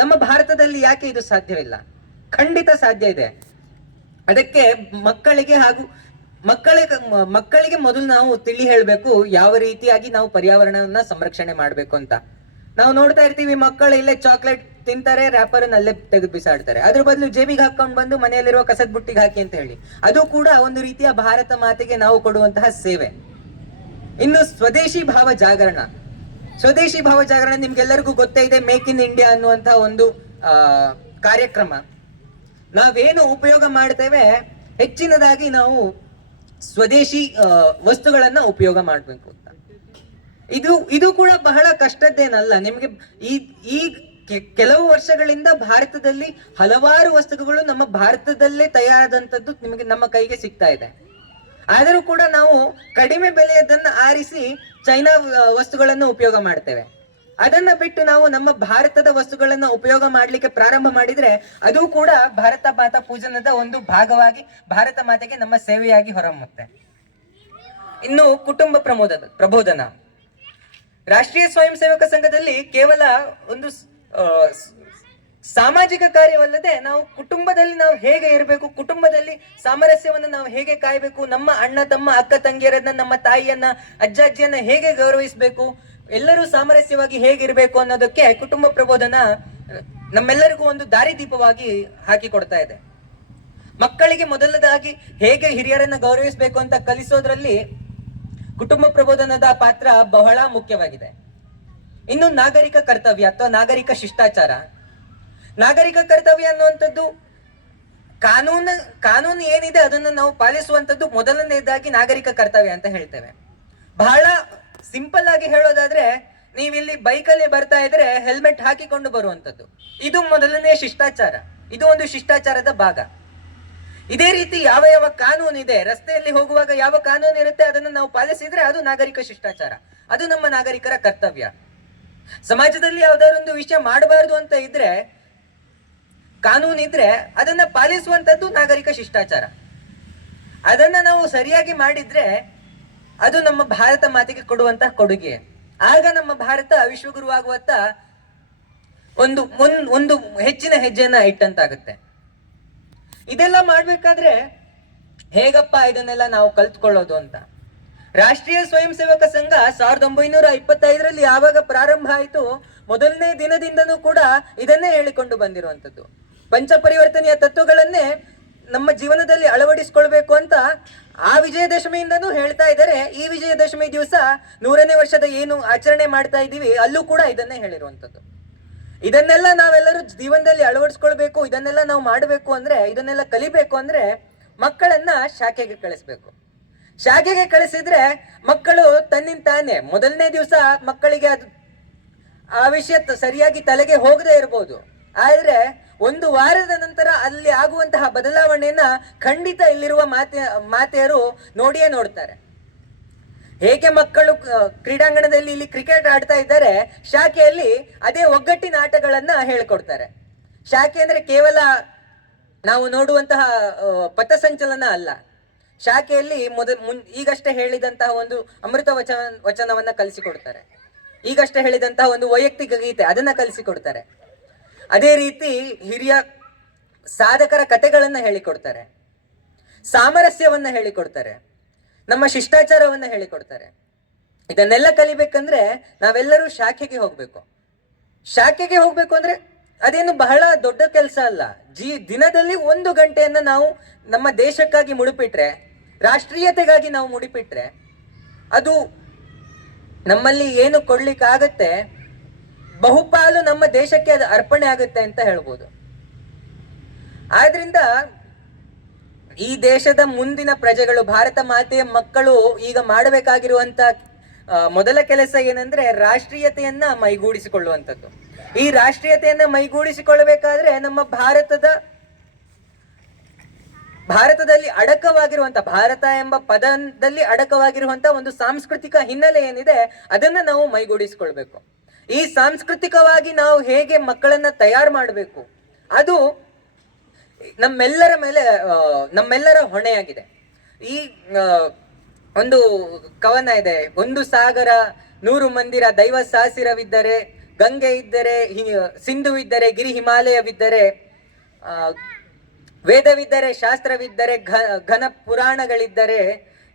ನಮ್ಮ ಭಾರತದಲ್ಲಿ ಯಾಕೆ ಇದು ಸಾಧ್ಯವಿಲ್ಲ? ಖಂಡಿತ ಸಾಧ್ಯ ಇದೆ. ಅದಕ್ಕೆ ಮಕ್ಕಳಿಗೆ ಮೊದಲು ನಾವು ತಿಳಿ ಹೇಳ್ಬೇಕು ಯಾವ ರೀತಿಯಾಗಿ ನಾವು ಪರ್ಯಾವರಣವನ್ನ ಸಂರಕ್ಷಣೆ ಮಾಡ್ಬೇಕು ಅಂತ. ನಾವು ನೋಡ್ತಾ ಇರ್ತೀವಿ, ಮಕ್ಕಳು ಇಲ್ಲೇ ಚಾಕ್ಲೇಟ್ ತಿಂತಾರೆ, ರ್ಯಾಪರ್ ಅಲ್ಲೇ ತೆಗೆದು ಬಿಸಾಡ್ತಾರೆ, ಅದ್ರ ಬದಲು ಜೇಬಿಗೆ ಹಾಕೊಂಡು ಬಂದು ಮನೆಯಲ್ಲಿರುವ ಕಸದ ಬುಟ್ಟಿಗೆ ಹಾಕಿ ಅಂತ ಹೇಳಿ. ಅದು ಕೂಡ ಒಂದು ರೀತಿಯ ಭಾರತ ಮಾತೆಗೆ ನಾವು ಕೊಡುವಂತಹ ಸೇವೆ. ಇನ್ನು ಸ್ವದೇಶಿ ಭಾವ ಜಾಗರಣ ನಿಮ್ಗೆಲ್ಲರಿಗೂ ಗೊತ್ತೇ ಇದೆ. ಮೇಕ್ ಇನ್ ಇಂಡಿಯಾ ಅನ್ನುವಂತಹ ಒಂದು ಕಾರ್ಯಕ್ರಮ. ನಾವೇನು ಉಪಯೋಗ ಮಾಡ್ತೇವೆ ಹೆಚ್ಚಿನದಾಗಿ ನಾವು ಸ್ವದೇಶಿ ವಸ್ತುಗಳನ್ನ ಉಪಯೋಗ ಮಾಡ್ಬೇಕು ಅಂತ. ಇದು ಕೂಡ ಬಹಳ ಕಷ್ಟದ್ದೇನಲ್ಲ. ನಿಮ್ಗೆ ಈ ಕೆಲವು ವರ್ಷಗಳಿಂದ ಭಾರತದಲ್ಲಿ ಹಲವಾರು ವಸ್ತುಗಳು ನಮ್ಮ ಭಾರತದಲ್ಲೇ ತಯಾರಾದಂತದ್ದು ನಿಮಗೆ ನಮ್ಮ ಕೈಗೆ ಸಿಗ್ತಾ ಇದೆ. ಆದರೂ ಕೂಡ ನಾವು ಕಡಿಮೆ ಬೆಲೆಯದನ್ನ ಆರಿಸಿ ಚೈನಾ ವಸ್ತುಗಳನ್ನು ಉಪಯೋಗ ಮಾಡ್ತೇವೆ. ಅದನ್ನ ಬಿಟ್ಟು ನಾವು ನಮ್ಮ ಭಾರತದ ವಸ್ತುಗಳನ್ನ ಉಪಯೋಗ ಮಾಡ್ಲಿಕ್ಕೆ ಪ್ರಾರಂಭ ಮಾಡಿದ್ರೆ ಅದು ಕೂಡ ಭಾರತ ಮಾತಾ ಪೂಜನದ ಒಂದು ಭಾಗವಾಗಿ ಭಾರತ ಮಾತೆಗೆ ನಮ್ಮ ಸೇವೆಯಾಗಿ ಹೊರಹೊಮ್ಮುತ್ತೆ. ಇನ್ನು ಕುಟುಂಬ ಪ್ರಬೋಧನ. ರಾಷ್ಟ್ರೀಯ ಸ್ವಯಂ ಸೇವಕ ಸಂಘದಲ್ಲಿ ಕೇವಲ ಒಂದು ಸಾಮಾಜಿಕ ಕಾರ್ಯವಲ್ಲದೆ ನಾವು ಕುಟುಂಬದಲ್ಲಿ ನಾವು ಹೇಗೆ ಇರಬೇಕು, ಕುಟುಂಬದಲ್ಲಿ ಸಾಮರಸ್ಯವನ್ನು ನಾವು ಹೇಗೆ ಕಾಯಬೇಕು, ನಮ್ಮ ಅಣ್ಣ ತಮ್ಮ ಅಕ್ಕ ತಂಗಿಯರನ್ನ, ನಮ್ಮ ತಾಯಿಯನ್ನ ಅಜ್ಜ ಅಜ್ಜಿಯನ್ನ ಹೇಗೆ ಗೌರವಿಸಬೇಕು, ಎಲ್ಲರೂ ಸಾಮರಸ್ಯವಾಗಿ ಹೇಗಿರ್ಬೇಕು ಅನ್ನೋದಕ್ಕೆ ಕುಟುಂಬ ಪ್ರಬೋಧನ ನಮ್ಮೆಲ್ಲರಿಗೂ ಒಂದು ದಾರಿದೀಪವಾಗಿ ಹಾಕಿಕೊಡ್ತಾ ಇದೆ. ಮಕ್ಕಳಿಗೆ ಮೊದಲದಾಗಿ ಹೇಗೆ ಹಿರಿಯರನ್ನ ಗೌರವಿಸಬೇಕು ಅಂತ ಕಲಿಸೋದ್ರಲ್ಲಿ ಕುಟುಂಬ ಪ್ರಬೋಧನದ ಪಾತ್ರ ಬಹಳ ಮುಖ್ಯವಾಗಿದೆ. ಇನ್ನು ನಾಗರಿಕ ಕರ್ತವ್ಯ ಅಥವಾ ನಾಗರಿಕ ಶಿಷ್ಟಾಚಾರ. ನಾಗರಿಕ ಕರ್ತವ್ಯ ಅನ್ನುವಂಥದ್ದು ಕಾನೂನು ಏನಿದೆ ಅದನ್ನು ನಾವು ಪಾಲಿಸುವಂಥದ್ದು ಮೊದಲನೇದಾಗಿ ನಾಗರಿಕ ಕರ್ತವ್ಯ ಅಂತ ಹೇಳ್ತೇವೆ. ಬಹಳ ಸಿಂಪಲ್ ಆಗಿ ಹೇಳೋದಾದ್ರೆ, ನೀವಿಲ್ಲಿ ಬೈಕಲ್ಲಿ ಬರ್ತಾ ಇದ್ರೆ ಹೆಲ್ಮೆಟ್ ಹಾಕಿಕೊಂಡು ಬರುವಂಥದ್ದು, ಇದು ಮೊದಲನೇ ಶಿಷ್ಟಾಚಾರ. ಇದು ಒಂದು ಶಿಷ್ಟಾಚಾರದ ಭಾಗ. ಇದೇ ರೀತಿ ಯಾವ ಕಾನೂನು ಇದೆ, ರಸ್ತೆಯಲ್ಲಿ ಹೋಗುವಾಗ ಯಾವ ಕಾನೂನು ಇರುತ್ತೆ ಅದನ್ನು ನಾವು ಪಾಲಿಸಿದ್ರೆ ಅದು ನಾಗರಿಕ ಶಿಷ್ಟಾಚಾರ, ಅದು ನಮ್ಮ ನಾಗರಿಕರ ಕರ್ತವ್ಯ. ಸಮಾಜದಲ್ಲಿ ಯಾವ್ದಾರೊಂದು ವಿಷಯ ಮಾಡಬಾರ್ದು ಅಂತ ಇದ್ರೆ, ಕಾನೂನು ಇದ್ರೆ ಅದನ್ನ ಪಾಲಿಸುವಂತದ್ದು ನಾಗರಿಕ ಶಿಷ್ಟಾಚಾರ. ಅದನ್ನ ನಾವು ಸರಿಯಾಗಿ ಮಾಡಿದ್ರೆ ಅದು ನಮ್ಮ ಭಾರತ ಮಾತೆಗೆ ಕೊಡುವಂತಹ ಕೊಡುಗೆ. ಆಗ ನಮ್ಮ ಭಾರತ ವಿಶ್ವಗುರುವಾಗುವತ್ತ ಒಂದು ಹೆಚ್ಚಿನ ಹೆಜ್ಜೆಯನ್ನ ಇಟ್ಟಂತಾಗುತ್ತೆ. ಇದೆಲ್ಲ ಮಾಡ್ಬೇಕಾದ್ರೆ ಹೇಗಪ್ಪ ಇದನ್ನೆಲ್ಲ ನಾವು ಕಲ್ತ್ಕೊಳ್ಳೋದು ಅಂತ. ರಾಷ್ಟ್ರೀಯ ಸ್ವಯಂ ಸೇವಕ ಸಂಘ 1925ರಲ್ಲಿ ಯಾವಾಗ ಪ್ರಾರಂಭ ಆಯಿತು, ಮೊದಲನೇ ದಿನದಿಂದನೂ ಕೂಡ ಇದನ್ನೇ ಹೇಳಿಕೊಂಡು ಬಂದಿರುವಂತದ್ದು. ಪಂಚಪರಿವರ್ತನೆಯ ತತ್ವಗಳನ್ನೇ ನಮ್ಮ ಜೀವನದಲ್ಲಿ ಅಳವಡಿಸಿಕೊಳ್ಬೇಕು ಅಂತ ಆ ವಿಜಯದಶಮಿಯಿಂದನೂ ಹೇಳ್ತಾ ಇದ್ದಾರೆ. ಈ ವಿಜಯದಶಮಿ ದಿವಸ 100ನೇ ವರ್ಷದ ಏನು ಆಚರಣೆ ಮಾಡ್ತಾ ಇದ್ದೀವಿ ಅಲ್ಲೂ ಕೂಡ ಇದನ್ನೇ ಹೇಳಿರುವಂತದ್ದು. ಇದನ್ನೆಲ್ಲ ನಾವೆಲ್ಲರೂ ಜೀವನದಲ್ಲಿ ಅಳವಡಿಸ್ಕೊಳ್ಬೇಕು, ಇದನ್ನೆಲ್ಲ ನಾವು ಮಾಡಬೇಕು ಅಂದ್ರೆ, ಇದನ್ನೆಲ್ಲ ಕಲಿಬೇಕು ಅಂದ್ರೆ ಮಕ್ಕಳನ್ನ ಶಾಖೆಗೆ ಕಳಿಸ್ಬೇಕು. ಶಾಖೆಗೆ ಕಳಿಸಿದ್ರೆ ಮಕ್ಕಳು ತನ್ನಿಂತಾನೆ ಮೊದಲನೇ ದಿವಸ ಮಕ್ಕಳಿಗೆ ಅದು ಆ ವಿಷಯ ಸರಿಯಾಗಿ ತಲೆಗೆ ಹೋಗದೆ ಇರಬಹುದು, ಆದ್ರೆ ಒಂದು ವಾರದ ನಂತರ ಅಲ್ಲಿ ಆಗುವಂತಹ ಬದಲಾವಣೆಯನ್ನ ಖಂಡಿತ ಇಲ್ಲಿರುವ ಮಾತೆಯರು ನೋಡಿಯೇ ನೋಡ್ತಾರೆ. ಹೇಗೆ ಮಕ್ಕಳು ಕ್ರೀಡಾಂಗಣದಲ್ಲಿ ಇಲ್ಲಿ ಕ್ರಿಕೆಟ್ ಆಡ್ತಾ ಇದ್ದಾರೆ, ಶಾಖೆಯಲ್ಲಿ ಅದೇ ಒಗ್ಗಟ್ಟಿನ ಆಟಗಳನ್ನ ಹೇಳ್ಕೊಡ್ತಾರೆ. ಶಾಖೆ ಅಂದ್ರೆ ಕೇವಲ ನಾವು ನೋಡುವಂತಹ ಪಥಸಂಚಲನ ಅಲ್ಲ. ಶಾಖೆಯಲ್ಲಿ ಈಗಷ್ಟೇ ಹೇಳಿದಂತಹ ಒಂದು ಅಮೃತ ವಚನವನ್ನ ಕಲಿಸಿಕೊಡ್ತಾರೆ. ಈಗಷ್ಟೇ ಹೇಳಿದಂತಹ ಒಂದು ವೈಯಕ್ತಿಕ ಗೀತೆ ಅದನ್ನ ಕಲಿಸಿಕೊಡ್ತಾರೆ. ಅದೇ ರೀತಿ ಹಿರಿಯ ಸಾಧಕರ ಕಥೆಗಳನ್ನ ಹೇಳಿಕೊಡ್ತಾರೆ, ಸಾಮರಸ್ಯವನ್ನ ಹೇಳಿಕೊಡ್ತಾರೆ, ನಮ್ಮ ಶಿಷ್ಟಾಚಾರವನ್ನ ಹೇಳಿಕೊಡ್ತಾರೆ. ಇದನ್ನೆಲ್ಲ ಕಲಿಬೇಕಂದ್ರೆ ನಾವೆಲ್ಲರೂ ಶಾಖೆಗೆ ಹೋಗ್ಬೇಕು. ಶಾಖೆಗೆ ಹೋಗ್ಬೇಕು ಅಂದ್ರೆ ಅದೇನು ಬಹಳ ದೊಡ್ಡ ಕೆಲಸ ಅಲ್ಲ. ದಿನದಲ್ಲಿ 1 ಗಂಟೆಯನ್ನ ನಾವು ನಮ್ಮ ದೇಶಕ್ಕಾಗಿ ಮುಡಿಪಿಟ್ರೆ, ರಾಷ್ಟ್ರೀಯತೆಗಾಗಿ ನಾವು ಮುಡಿಪಿಟ್ರೆ, ಅದು ನಮ್ಮಲ್ಲಿ ಏನು ಕೊಡ್ಲಿಕ್ಕಾಗತ್ತೆ, ಬಹುಪಾಲು ನಮ್ಮ ದೇಶಕ್ಕೆ ಅದು ಅರ್ಪಣೆ ಆಗುತ್ತೆ ಅಂತ ಹೇಳ್ಬೋದು. ಆದ್ರಿಂದ ಈ ದೇಶದ ಮುಂದಿನ ಪ್ರಜೆಗಳು, ಭಾರತ ಮಾತೆಯ ಮಕ್ಕಳು ಈಗ ಮಾಡಬೇಕಾಗಿರುವಂತ ಮೊದಲ ಕೆಲಸ ಏನಂದ್ರೆ ರಾಷ್ಟ್ರೀಯತೆಯನ್ನ ಮೈಗೂಡಿಸಿಕೊಳ್ಳುವಂಥದ್ದು. ಈ ರಾಷ್ಟ್ರೀಯತೆಯನ್ನ ಮೈಗೂಡಿಸಿಕೊಳ್ಳಬೇಕಾದ್ರೆ ನಮ್ಮ ಭಾರತದಲ್ಲಿ ಅಡಕವಾಗಿರುವಂತ, ಭಾರತ ಎಂಬ ಪದದಲ್ಲಿ ಅಡಕವಾಗಿರುವಂತ ಒಂದು ಸಾಂಸ್ಕೃತಿಕ ಹಿನ್ನೆಲೆ ಏನಿದೆ ಅದನ್ನ ನಾವು ಮೈಗೂಡಿಸಿಕೊಳ್ಬೇಕು. ಈ ಸಾಂಸ್ಕೃತಿಕವಾಗಿ ನಾವು ಹೇಗೆ ಮಕ್ಕಳನ್ನ ತಯಾರು ಮಾಡಬೇಕು, ಅದು ನಮ್ಮೆಲ್ಲರ ಹೊಣೆಯಾಗಿದೆ. ಈ ಒಂದು ಕವನ ಇದೆ, 1 ಸಾಗರ 100 ಮಂದಿರ, ದೈವ ಸಾಸಿರವಿದ್ದರೆ, ಗಂಗೆ ಇದ್ದರೆ, ಸಿಂಧುವಿದ್ದರೆ, ಗಿರಿ ಹಿಮಾಲಯವಿದ್ದರೆ, ವೇದವಿದ್ದರೆ, ಶಾಸ್ತ್ರವಿದ್ದರೆ, ಘನ ಪುರಾಣಗಳಿದ್ದರೆ,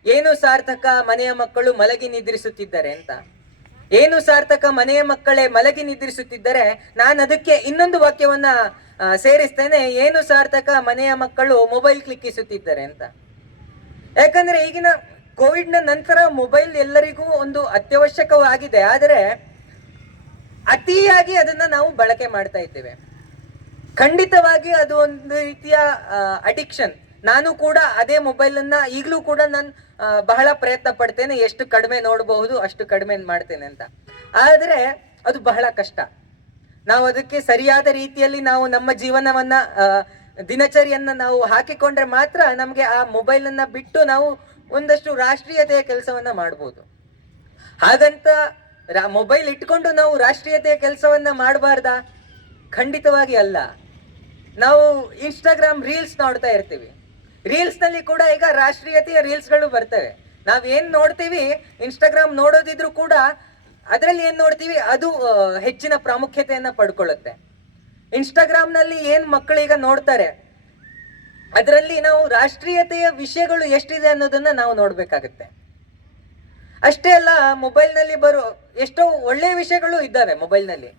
ಏನು ಸಾರ್ಥಕ ಮನೆಯ ಮಕ್ಕಳು ಮಲಗಿ ನಿದ್ರಿಸುತ್ತಿದ್ದಾರೆ ಅಂತ. ಏನು ಸಾರ್ಥಕ ಮನೆಯ ಮಕ್ಕಳೇ ಮಲಗಿ ನಿದ್ರಿಸುತ್ತಿದ್ದರೆ, ನಾನು ಅದಕ್ಕೆ ಇನ್ನೊಂದು ವಾಕ್ಯವನ್ನ ಸೇರಿಸ್ತೇನೆ, ಏನು ಸಾರ್ಥಕ ಮನೆಯ ಮಕ್ಕಳು ಮೊಬೈಲ್ ಕ್ಲಿಕ್ಕಿಸುತ್ತಿದ್ದಾರೆ ಅಂತ. ಯಾಕಂದ್ರೆ ಈಗಿನ ಕೋವಿಡ್ ನ ನಂತರ ಮೊಬೈಲ್ ಎಲ್ಲರಿಗೂ ಒಂದು ಅತ್ಯವಶ್ಯಕವಾಗಿದೆ, ಆದರೆ ಅತಿಯಾಗಿ ಅದನ್ನ ನಾವು ಬಳಕೆ ಮಾಡ್ತಾ ಇದ್ದೇವೆ. ಖಂಡಿತವಾಗಿ ಅದು ಒಂದು ರೀತಿಯ ಅಡಿಕ್ಷನ್. ನಾನು ಕೂಡ ಅದೇ ಮೊಬೈಲ್ ಅನ್ನ ಈಗಲೂ ಕೂಡ ನಾನು ಬಹಳ ಪ್ರಯತ್ನ ಪಡ್ತೇನೆ, ಎಷ್ಟು ಕಡಿಮೆ ನೋಡಬಹುದು ಅಷ್ಟು ಕಡಿಮೆ ಮಾಡ್ತೇನೆ ಅಂತ. ಆದರೆ ಅದು ಬಹಳ ಕಷ್ಟ. ನಾವು ಅದಕ್ಕೆ ಸರಿಯಾದ ರೀತಿಯಲ್ಲಿ ನಾವು ನಮ್ಮ ಜೀವನವನ್ನ ದಿನಚರಿಯನ್ನ ನಾವು ಹಾಕಿಕೊಂಡ್ರೆ ಮಾತ್ರ ನಮ್ಗೆ ಆ ಮೊಬೈಲ್ ಅನ್ನ ಬಿಟ್ಟು ನಾವು ಒಂದಷ್ಟು ರಾಷ್ಟ್ರೀಯತೆಯ ಕೆಲಸವನ್ನ ಮಾಡ್ಬೋದು. ಹಾಗಂತ ಮೊಬೈಲ್ ಇಟ್ಕೊಂಡು ನಾವು ರಾಷ್ಟ್ರೀಯತೆಯ ಕೆಲಸವನ್ನ ಮಾಡಬಾರ್ದಾ? ಖಂಡಿತವಾಗಿ ಅಲ್ಲ. ನಾವು ಇನ್ಸ್ಟಾಗ್ರಾಮ್ ರೀಲ್ಸ್ ನೋಡ್ತಾ ಇರ್ತೀವಿ. ರೀಲ್ಸ್ ನಲ್ಲಿ ಕೂಡ ಈಗ ರಾಷ್ಟ್ರೀಯತೆಯ ರೀಲ್ಸ್ ಗಳು ಬರ್ತವೆ. ನಾವ್ ಏನ್ ನೋಡ್ತೀವಿ, ಇನ್ಸ್ಟಾಗ್ರಾಮ್ ನೋಡೋದಿದ್ರು ಕೂಡ ಅದರಲ್ಲಿ ಏನ್ ನೋಡ್ತೀವಿ ಅದು ಹೆಚ್ಚಿನ ಪ್ರಾಮುಖ್ಯತೆಯನ್ನ ಪಡ್ಕೊಳ್ಳುತ್ತೆ. ಇನ್ಸ್ಟಾಗ್ರಾಮ್ ನಲ್ಲಿ ಏನ್ ಮಕ್ಕಳೀಗ ನೋಡ್ತಾರೆ, ಅದರಲ್ಲಿ ನಾವು ರಾಷ್ಟ್ರೀಯತೆಯ ವಿಷಯಗಳು ಎಷ್ಟಿದೆ ಅನ್ನೋದನ್ನ ನಾವು ನೋಡ್ಬೇಕಾಗತ್ತೆ. ಅಷ್ಟೇ ಅಲ್ಲ, ಮೊಬೈಲ್ ನಲ್ಲಿ ಎಷ್ಟೋ ಒಳ್ಳೆಯ ವಿಷಯಗಳು ಇದ್ದಾವೆ.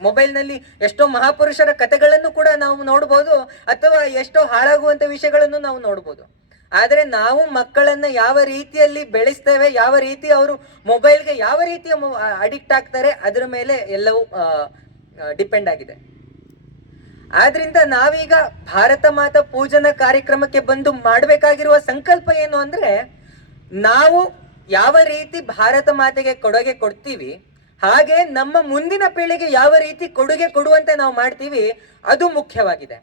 ಮೊಬೈಲ್ ನಲ್ಲಿ ಎಷ್ಟೋ ಮಹಾಪುರುಷರ ಕಥೆಗಳನ್ನು ಕೂಡ ನಾವು ನೋಡ್ಬೋದು, ಅಥವಾ ಎಷ್ಟೋ ಹಾಳಾಗುವಂತ ವಿಷಯಗಳನ್ನು ನಾವು ನೋಡ್ಬೋದು. ಆದ್ರೆ ನಾವು ಮಕ್ಕಳನ್ನ ಯಾವ ರೀತಿಯಲ್ಲಿ ಬೆಳೆಸ್ತೇವೆ, ಯಾವ ರೀತಿ ಅವರು ಮೊಬೈಲ್ಗೆ ಯಾವ ರೀತಿಯ ಅಡಿಕ್ಟ್ ಆಗ್ತಾರೆ, ಅದರ ಮೇಲೆ ಎಲ್ಲವೂ ಡಿಪೆಂಡ್ ಆಗಿದೆ. ಆದ್ರಿಂದ ನಾವೀಗ ಭಾರತ ಮಾತಾ ಪೂಜನ ಕಾರ್ಯಕ್ರಮಕ್ಕೆ ಬಂದು ಮಾಡಬೇಕಾಗಿರುವ ಸಂಕಲ್ಪ ಏನು ಅಂದ್ರೆ, ನಾವು ಯಾವ ರೀತಿ ಭಾರತ ಮಾತೆಗೆ ಕೊಡುಗೆ ಕೊಡ್ತೀವಿ, ಹಾಗೆ ನಮ್ಮ ಮುಂದಿನ ಪೀಳಿಗೆ ಯಾವ ರೀತಿ ಕೊಡುಗೆ ಕೊಡುವಂತೆ ನಾವು ಮಾಡ್ತೀವಿ, ಅದು ಮುಖ್ಯವಾಗಿದೆ.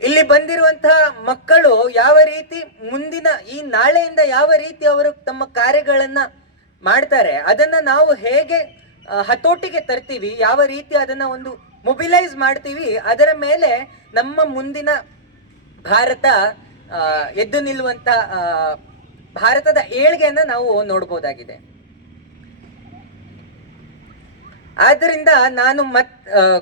ಇಲ್ಲಿ ಬಂದಿರುವಂತಹ ಮಕ್ಕಳು ಯಾವ ರೀತಿ ಮುಂದಿನ ಈ ನಾಳೆಯಿಂದ ಯಾವ ರೀತಿ ಅವರು ತಮ್ಮ ಕಾರ್ಯಗಳನ್ನ ಮಾಡ್ತಾರೆ, ಅದನ್ನ ನಾವು ಹೇಗೆ ಹತೋಟಿಗೆ ತರ್ತೀವಿ, ಯಾವ ರೀತಿ ಅದನ್ನ ಒಂದು ಮೊಬಿಲೈಸ್ ಮಾಡ್ತೀವಿ, ಅದರ ಮೇಲೆ ನಮ್ಮ ಮುಂದಿನ ಭಾರತ ಎದ್ದು ನಿಲ್ಲುವಂತ ಭಾರತದ ಏಳ್ಗೆಯನ್ನ ನಾವು ನೋಡ್ಬೋದಾಗಿದೆ. ಆದ್ದರಿಂದ ನಾನು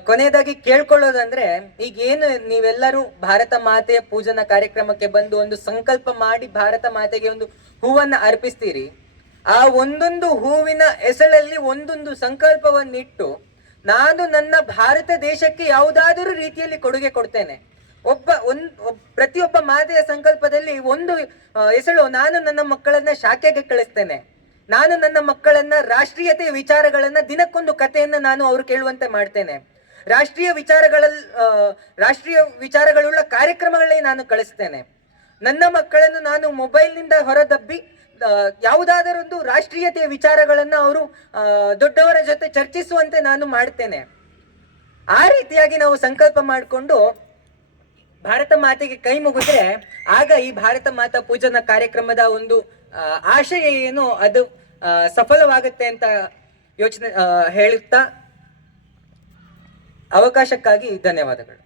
ಕೊನೆಯದಾಗಿ ಕೇಳ್ಕೊಳ್ಳೋದಂದ್ರೆ, ಈಗೇನು ನೀವೆಲ್ಲರೂ ಭಾರತ ಮಾತೆಯ ಪೂಜನ ಕಾರ್ಯಕ್ರಮಕ್ಕೆ ಬಂದು ಒಂದು ಸಂಕಲ್ಪ ಮಾಡಿ ಭಾರತ ಮಾತೆಗೆ ಒಂದು ಹೂವನ್ನ ಅರ್ಪಿಸ್ತೀರಿ, ಆ ಒಂದೊಂದು ಹೂವಿನ ಎಸಳಲ್ಲಿ ಒಂದೊಂದು ಸಂಕಲ್ಪವನ್ನಿಟ್ಟು ನಾನು ನನ್ನ ಭಾರತ ದೇಶಕ್ಕೆ ಯಾವುದಾದರೂ ರೀತಿಯಲ್ಲಿ ಕೊಡುಗೆ ಕೊಡ್ತೇನೆ. ಪ್ರತಿಯೊಬ್ಬ ಮಾತೆಯ ಸಂಕಲ್ಪದಲ್ಲಿ ಒಂದು ಎಸಳು, ನಾನು ನನ್ನ ಮಕ್ಕಳನ್ನ ಶಾಖೆಗೆ ಕಳಿಸ್ತೇನೆ, ನಾನು ನನ್ನ ಮಕ್ಕಳನ್ನ ರಾಷ್ಟ್ರೀಯತೆಯ ವಿಚಾರಗಳನ್ನ ದಿನಕ್ಕೊಂದು ಕಥೆಯನ್ನ ನಾನು ಅವ್ರು ಕೇಳುವಂತೆ ಮಾಡ್ತೇನೆ, ರಾಷ್ಟ್ರೀಯ ವಿಚಾರಗಳುಳ್ಳ ಕಾರ್ಯಕ್ರಮಗಳೇ ನಾನು ಕಳಿಸ್ತೇನೆ, ನನ್ನ ಮಕ್ಕಳನ್ನು ನಾನು ಮೊಬೈಲ್ನಿಂದ ಹೊರದಬ್ಬಿ ಯಾವುದಾದರೊಂದು ರಾಷ್ಟ್ರೀಯತೆಯ ವಿಚಾರಗಳನ್ನ ಅವರು ದೊಡ್ಡವರ ಜೊತೆ ಚರ್ಚಿಸುವಂತೆ ನಾನು ಮಾಡ್ತೇನೆ. ಆ ರೀತಿಯಾಗಿ ನಾವು ಸಂಕಲ್ಪ ಮಾಡಿಕೊಂಡು ಭಾರತ ಮಾತೆಗೆ ಕೈ ಮುಗಿದ್ರೆ ಆಗ ಈ ಭಾರತ ಮಾತಾ ಪೂಜನ ಕಾರ್ಯಕ್ರಮದ ಒಂದು ಆಶಯ ಏನು ಅದು ಸಫಲವಾಗುತ್ತೆ ಅಂತ ಯೋಚನೆ ಹೇಳುತ್ತಾ ಅವಕಾಶಕ್ಕಾಗಿ ಧನ್ಯವಾದಗಳು.